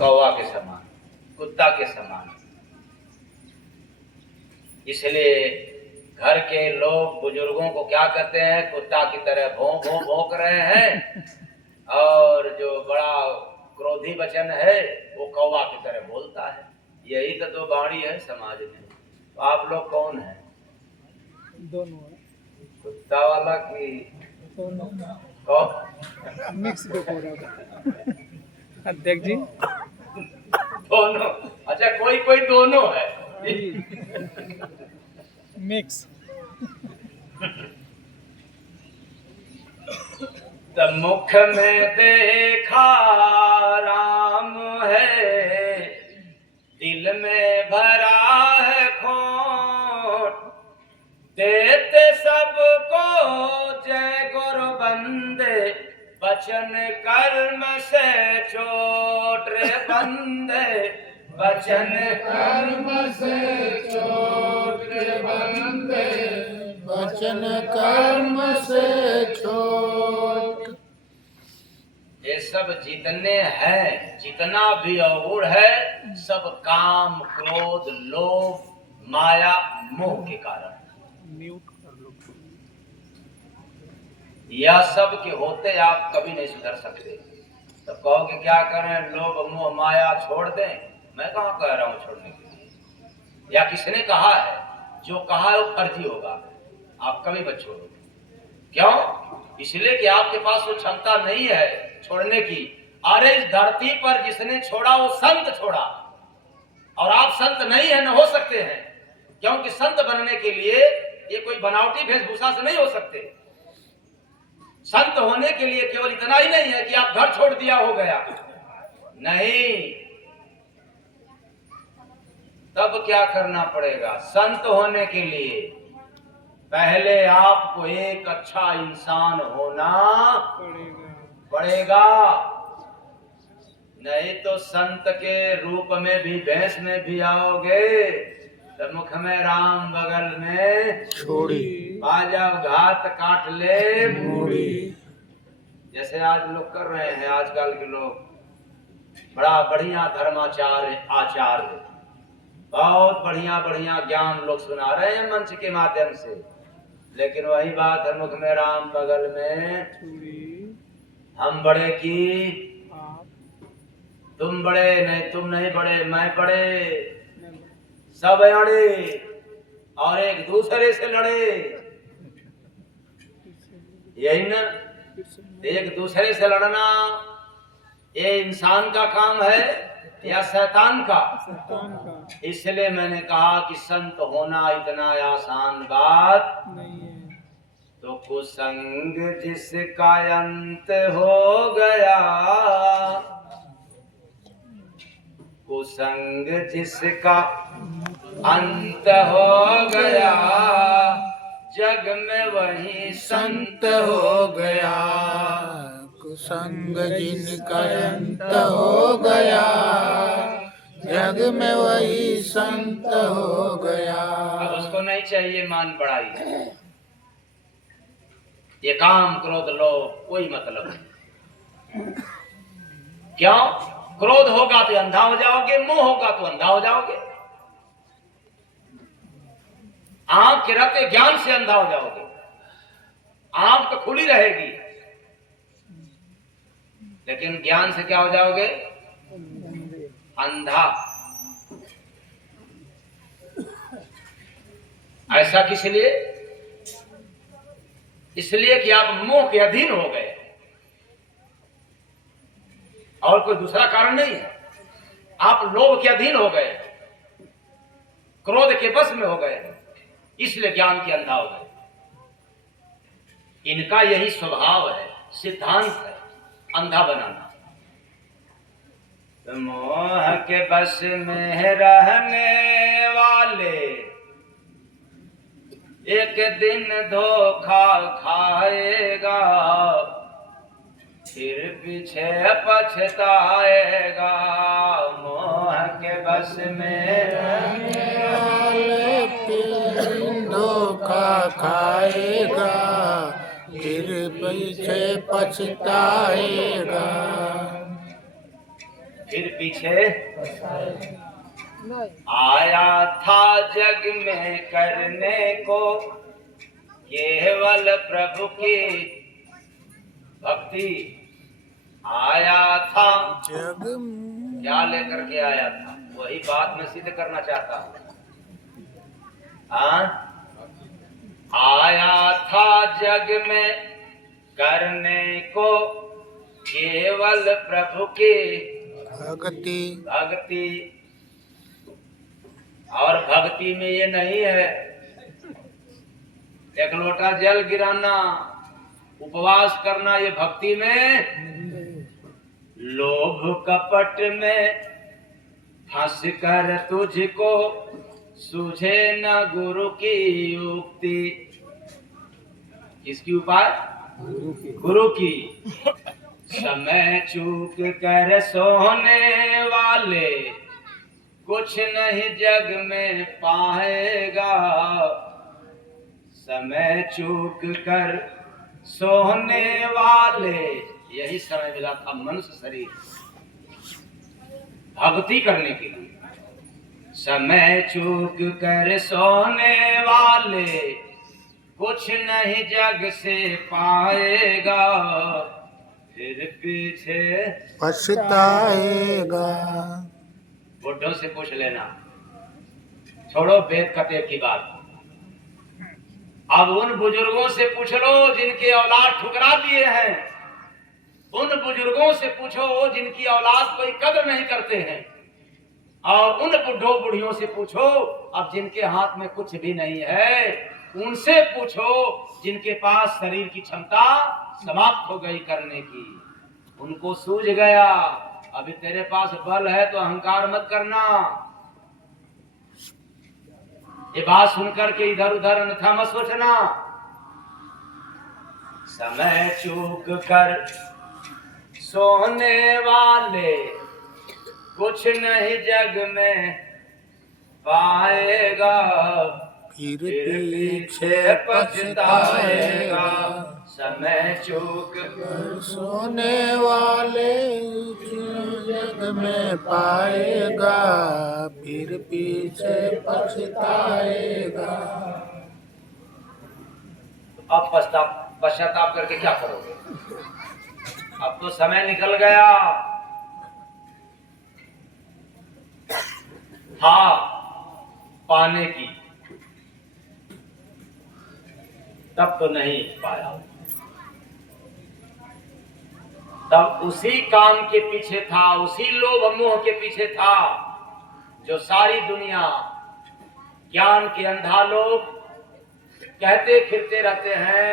कौवा के समान, कुत्ता के समान। इसलिए घर के लोग बुजुर्गों को क्या कहते हैं, कुत्ता की तरह भौं भौं भौंक रहे हैं, और जो बड़ा क्रोधी वचन है वो कौवा की तरह बोलता है। यही तो दो बाणी है समाज में। तो आप लोग कौन है? दोनों कुत्ता वाला की कौन? मिक्स अध्यक्ष जी दोनों। अच्छा, कोई कोई दोनों है। मिक्स। तो मुख में देखा राम है, दिल में भरा है खोट, देते सबको जय गुरु बंदे, वचन कर्म से चोट रे बंदे, वचन कर्म से चोट रे बंदे, वचन कर्म से छोट। ये सब जितने हैं, जितना भी अवगुण है, सब काम, क्रोध, लोभ, माया, मोह के कारण। म्यूट कर लो। यह सब के होते आप कभी नहीं सुधर सकते। तो कहोगे क्या करें, लोभ मोह माया छोड़ दें? मैं कहाँ कह रहा हूँ छोड़ने के लिए, या किसने कहा है? जो कहा है वो फर्जी होगा, आप कभी मत छोड़ो। क्यों? इसलिए कि आपके पास वो क्षमता नहीं है छोड़ने की। अरे इस धरती पर जिसने छोड़ा वो संत छोड़ा, और आप संत नहीं है, न हो सकते हैं। क्योंकि संत बनने के लिए ये कोई बनावटी वेशभूषा से नहीं हो सकते। संत होने के लिए केवल इतना ही नहीं है कि आप घर छोड़ दिया हो गया, नहीं। तब क्या करना पड़ेगा? संत होने के लिए पहले आपको एक अच्छा इंसान होना पड़ेगा। नहीं तो संत के रूप में भी, भेष में भी आओगे तो मुख में राम बगल में छोड़ी, बाजा घात काट ले मूड़ी। जैसे आज लोग कर रहे हैं। आजकल के लोग बड़ा बढ़िया धर्माचार्य, आचार्य, बहुत बढ़िया बढ़िया ज्ञान लोग सुना रहे हैं मंच के माध्यम से, लेकिन वही बात है, मुख में राम बगल में हम बड़े की तुम बड़े, नहीं तुम नहीं बड़े, मैं बड़े, सब अड़े और एक दूसरे से लड़े। यही ना, एक दूसरे से लड़ना ये इंसान का काम है या शैतान का? इसलिए मैंने कहा कि संत होना इतना आसान बात नहीं है। तो कुसंग जिसका अंत हो गया, कुसंग जिसका अंत हो गया, जग में वही संत हो गया। कुसंग जिनका अंत हो गया, जग में वही संत हो गया। अब उसको नहीं चाहिए मान बढ़ाई, ये काम क्रोध लोभ कोई मतलब नहीं। क्यों? क्रोध होगा तो अंधा हो जाओगे, मोह होगा तो अंधा हो जाओगे, आंख के रहते ज्ञान से अंधा हो जाओगे। आंख तो खुली रहेगी, लेकिन ज्ञान से क्या हो जाओगे? अंधा। ऐसा किस लिए? इसलिए कि आप मोह के अधीन हो गए, और कोई दूसरा कारण नहीं है। आप लोभ के अधीन हो गए, क्रोध के बस में हो गए, इसलिए ज्ञान के अंधा हो गए। इनका यही स्वभाव है, सिद्धांत है, अंधा बनाना। तो मोह के बस में रहने वाले एक दिन धोखा खाएगा, फिर पीछे पछताएगा। मोह के बस में रहने वाले फिर धोखा खाएगा, फिर पीछे पछताएगा। फिर पीछे आया था जग में करने को केवल प्रभु की भक्ति। आया था जग क्या लेकर के आया था, वही बात मैं सिद्ध करना चाहता हूँ। आया था जग में करने को केवल प्रभु की भक्ति। भक्ति। और भक्ति में ये नहीं है एक लोटा जल गिराना, उपवास करना, ये भक्ति में लोभ कपट में फंस कर तुझको सूझे न गुरु की युक्ति। किसकी उपाय? गुरु की। समय चूक कर सोने वाले कुछ नहीं जग में पाएगा। समय चूक कर सोने वाले, यही समय मिला था मनुष्य शरीर भक्ति करने के लिए। समय चूक कर सोने वाले कुछ नहीं जग से पाएगा। फिर पीछे पछताएगा। बुढ़ों से पूछ लेना, छोड़ो वेद कते की बात। अब उन बुजुर्गों से पूछ लो जिनके औलाद ठुकरा दिए हैं। उन बुजुर्गों से पूछो जिनकी औलाद कोई कदर नहीं करते हैं। और उन बुढ़ों बुढ़ियों से पूछो अब जिनके हाथ में कुछ भी नहीं है। उनसे पूछो जिनके पास शरीर की क्षमता समाप्त हो गई करने की, उनको सूझ गया। अभी तेरे पास बल है तो अहंकार मत करना। ये बात सुनकर के इधर उधर अन्यथा मत सोचना। समय चूक कर सोने वाले कुछ नहीं जग में पाएगा। फिर पीछे पछताएगा। समय चूक कर सोने वाले जग में पाएगा। फिर पीछे पछताएगा। अब पश्चाताप करके क्या करोगे? अब तो समय निकल गया था पाने की, तब तो नहीं पाया। तब उसी काम के पीछे था, उसी लोभ मोह के पीछे था जो सारी दुनिया ज्ञान के अंधा लोग कहते फिरते रहते हैं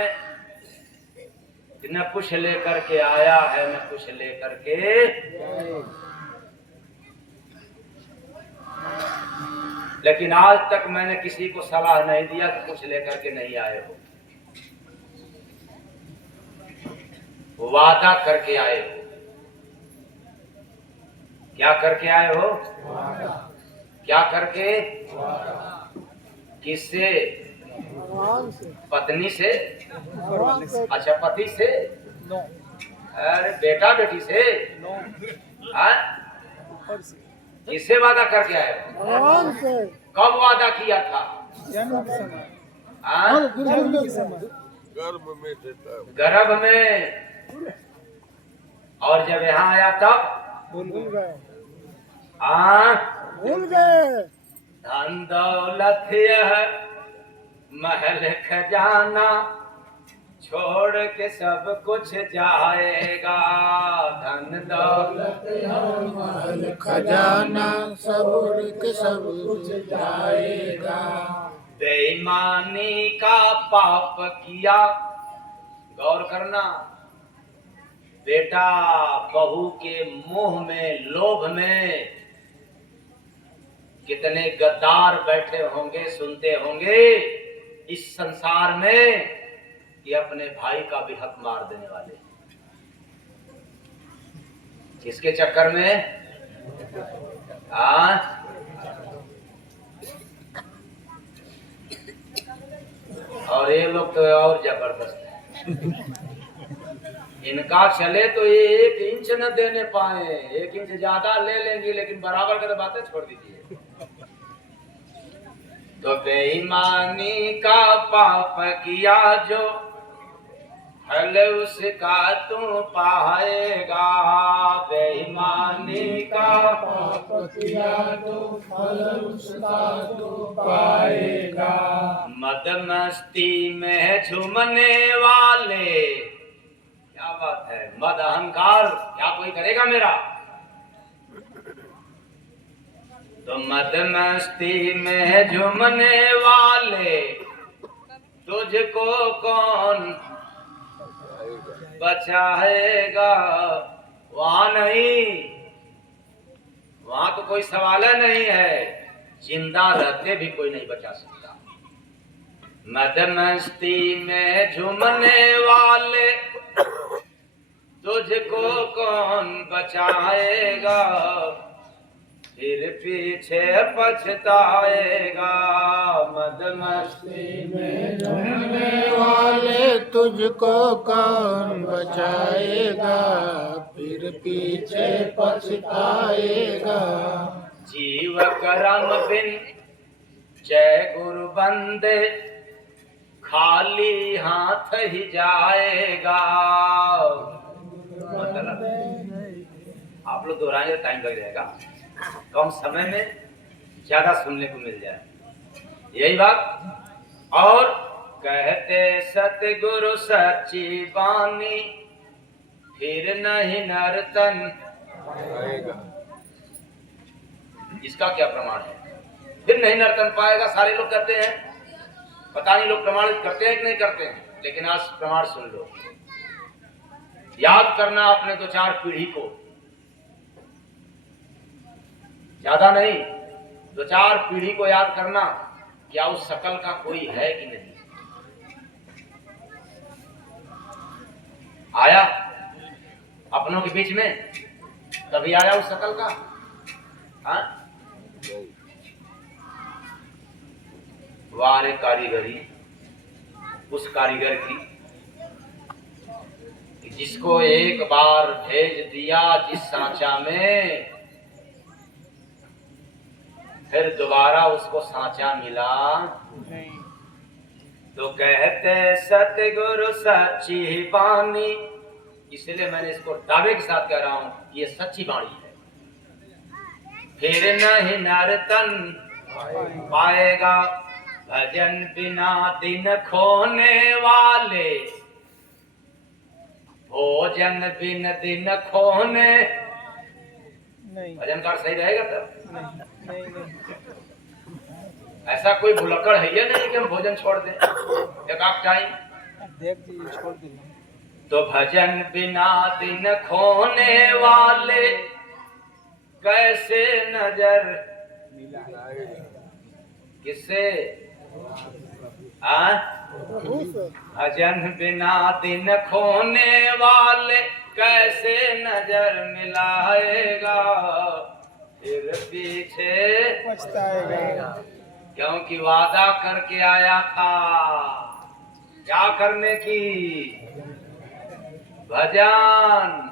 कि न कुछ लेकर के आया है न कुछ लेकर के। लेकिन आज तक मैंने किसी को सलाह नहीं दिया कि कुछ लेकर के नहीं आए हो। वादा करके आए हो। क्या करके आए हो? क्या करके? किससे? पत्नी से? अच्छा, पति से? अरे बेटा बेटी से? किससे वादा करके आए हो? कब वादा किया था? गर्भ में। और जब यहाँ आया तब भूल गए। भूल गए। धन दौलत यह महल खजाना छोड़ के सब कुछ जाएगा। धन दौलत महल खजाना सब के सब कुछ जाएगा। बेईमानी का पाप किया। गौर करना, बेटा बहू के मोह में लोभ में कितने गद्दार बैठे होंगे, सुनते होंगे इस संसार में कि अपने भाई का भी हक मार देने वाले। किसके चक्कर में? और ये लोग तो और जबरदस्त है। इनका चले तो ये 1 इंच न देने पाए, 1 इंच ज्यादा ले लेंगे लेकिन बराबर कर बातें छोड़ दीजिए। तो बेईमानी का पाप किया जो फल उसका तू पाएगा, बेईमानी का पाप किया तो फल उसका तू पाएगा। मद मस्ती में झूमने वाले, क्या बात है, मद अहंकार क्या कोई करेगा मेरा? तो मद मस्ती में झूमने वाले तुझको कौन बचाएगा? वहां नहीं, वहां तो कोई सवाल नहीं है, जिंदा रहते भी कोई नहीं बचा सकता। मद मस्ती में झूमने वाले तुझको कौन बचाएगा? फिर पीछे पछताएगा। मद मस्ती में झूमने वाले तुझको कौन बचाएगा? फिर पीछे पछताएगा। जीव करम बिन जय गुरु बंदे खाली हाथ ही जाएगा। मतलब आप लोग दोहराएंगे तो टाइम लग जाएगा, कम समय में ज्यादा सुनने को मिल जाए, यही बात। और कहते सतगुरु सच्ची बानी फिर नहीं नर्तन पाएगा। इसका क्या प्रमाण है? फिर नहीं नर्तन पाएगा। सारे लोग कहते हैं, पता नहीं लोग प्रमाणित करते हैं कि नहीं करते हैं, लेकिन आज प्रमाण सुन लो। याद करना अपने 2-4 पीढ़ी को, ज्यादा नहीं, 2-4 पीढ़ी को याद करना, क्या उस शकल का कोई है कि नहीं आया अपनों के बीच में? कभी आया उस शकल का? हाँ, वारे कारीगरी उस कारीगर की, जिसको एक बार भेज दिया जिस सांचा में, फिर दोबारा उसको सांचा मिला नहीं। तो कहते सतगुरु सच्ची बानी। इसलिए मैंने इसको दावे के साथ कह रहा हूं कि ये सच्ची बाणी है। फिर नहीं नर्तन पाएगा, भजन बिना दिन खोने वाले, भोजन बिन दिन खोने। नहीं भजन का सही रहेगा तब? नहीं नहीं नहीं। ऐसा कोई भुलक्कड़ है या नहीं कि हम भोजन छोड़ दें एक आध टाइम? देख दीजिए, छोड़ दीजिए। तो भजन बिना दिन खोने वाले कैसे नजर किसे? भजन बिना दिन खोने वाले कैसे नजर मिलाएगा? फिर पीछे पछताएगा। क्योंकि वादा करके आया था। क्या करने की? भजन।